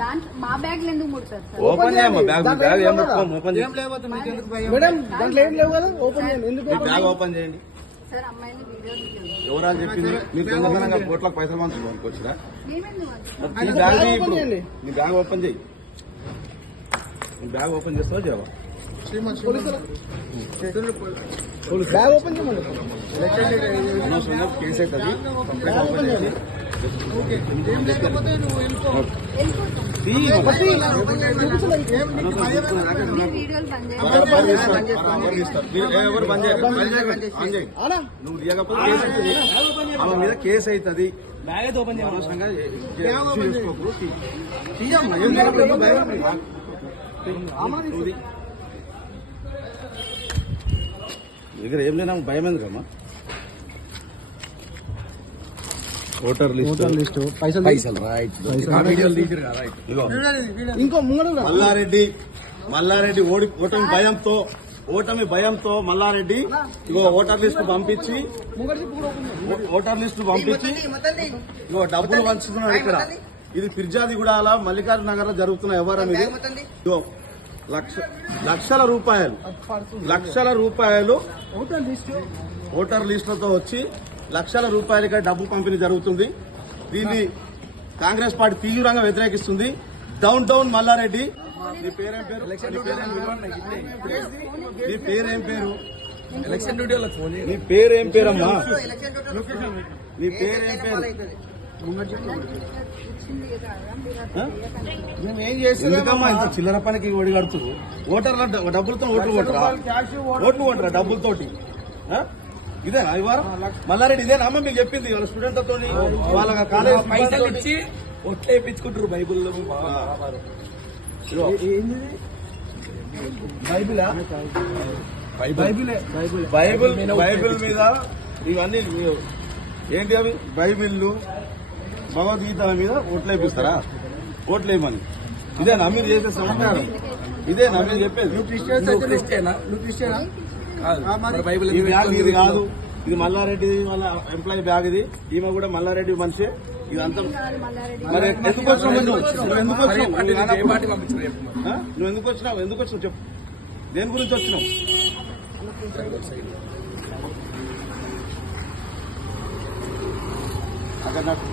దాంట్లో మా బ్యాగ్ ఎందుకు ముడతారు సార్? ఓపెన్ చేయమ్మా బ్యాగ్ దాంట్లో బ్యాగ్ ఏం ఏం లేదా? పెట్టుకోము ఓపెన్ ఏం చేయండి లేకపోతే మీకు ఎందుకు భయం? మేడం దాంట్లో ఏం లేవు కదా? ఓపెన్ చేయండి. ఎందుకు మీ బ్యాగ్ చేయాలి? ఓపెన్ చేయండి. సార్ అమ్మాయిని వీడియో తీయండి. ఎవరాలు చెప్పింది? మీరు దొంగతనంగా కోట్లకు పైసలు పంచుకోనికి వచ్చిరా మేమెందుకు అంటున్నాం? నీ అది బ్యాగ్ ఓపెన్ ఇప్పుడు చేయండి. నీ బ్యాగ్ ఓపెన్ చేయి. నీ బ్యాగ్ ఓపెన్ చేస్తావా చేయవా? బ్యాగ్ ఓపెన్ అనవసరంగా కేసు అవుతుంది. కంప్లైంట్ ఓపెన్ చేసి ఎవరు బంద్ చేయండి. నువ్వు తీయకపోతే మీద కేసు అవుతుంది ఇక్కడ ఏం లేదు, భయం దగ్గర ఏం లేనా భయం ఎందుకమ్మా ఓటర్ లిస్ట్. Voter list. పైసలు పైసలు రైట్. ఇంకో ముంగడు. మల్లారెడ్డి మల్లారెడ్డి ఓడి ఓటమి భయంతో ఓటమి భయంతో మల్లారెడ్డి ఇగో ఓటర్ లిస్టు పంపించి ఓటర్ లిస్టు పంపించి ఇగో డబ్బులు పంచుతున్నాడు ఇక్కడ. ఇది ఫిర్జాదిగూడాల మల్లికార్జున నగర్లో జరుగుతున్న వ్యవహారం ఇది. ఇగో లక్ష లక్షల రూపాయలు లక్షల రూపాయలు ఓటర్ లిస్ట్. ఓటర్ లిస్టులతో వచ్చి లక్షల రూపాయలకి డబ్బు పంపిణీ జరుగుతుంది. దీన్ని కాంగ్రెస్ పార్టీ తీవ్రంగా వ్యతిరేకిస్తుంది. Down down Malla Reddy. నీ పేరేం పేరు? నీ పేరేం ఎలక్షన్ డ్యూటీలో ఫోన్ నీ పేరేం పేరమ్మా? నీ పేరేం పేరు? ఇంత చిల్లర పనికి ఒడి కడుతురు? ఓటర్ల డబ్బులతో ఓట్లు కొట్టరా? ఓట్లు కొట్టరా డబ్బులతోటి? ఇదేనా ఈ వారం? మల్లారెడ్డి ఇదేనా? అమ్మ మీకు చెప్పింది వాళ్ళ స్టూడెంట్లతో వాళ్ళ కాలేజ్ పైసలు ఇచ్చి ఒట్లు వేయించుకుంటారు బైబుల్లో. బైబిలా? బైబిలే. బైబిల్. బైబిల్. బైబిల్ మీద ఇవన్నీ ఇవి- ఏంటి అవి? బైబిళ్ళు భగవద్గీత మీద ఓట్లు వేపిస్తారా ఓట్లు వేయమని ఇదేనా? మీరు చేసే సంస్కారం ఇదేనా? మీరు చెప్పేది. నువ్వు క్రిస్టియనా నువ్వు క్రిస్టియనా? బైబిల్ ఈ బ్యాగ్ ఇది కాదు. ఇది మల్లారెడ్డి వాళ్ళ ఎంప్లాయీ బ్యాగ్ ఇది. ఈమె కూడా మల్లారెడ్డి మనిషి. ఇదంతా మరి ఎందుకు వచ్చినావు నువ్వు? ఎందుకు వచ్చినావు? నువ్వు ఎందుకు వచ్చినావు? ఎందుకు వచ్చినావు చెప్పు. దేని గురించి వచ్చినావు? అక్కడ నాకు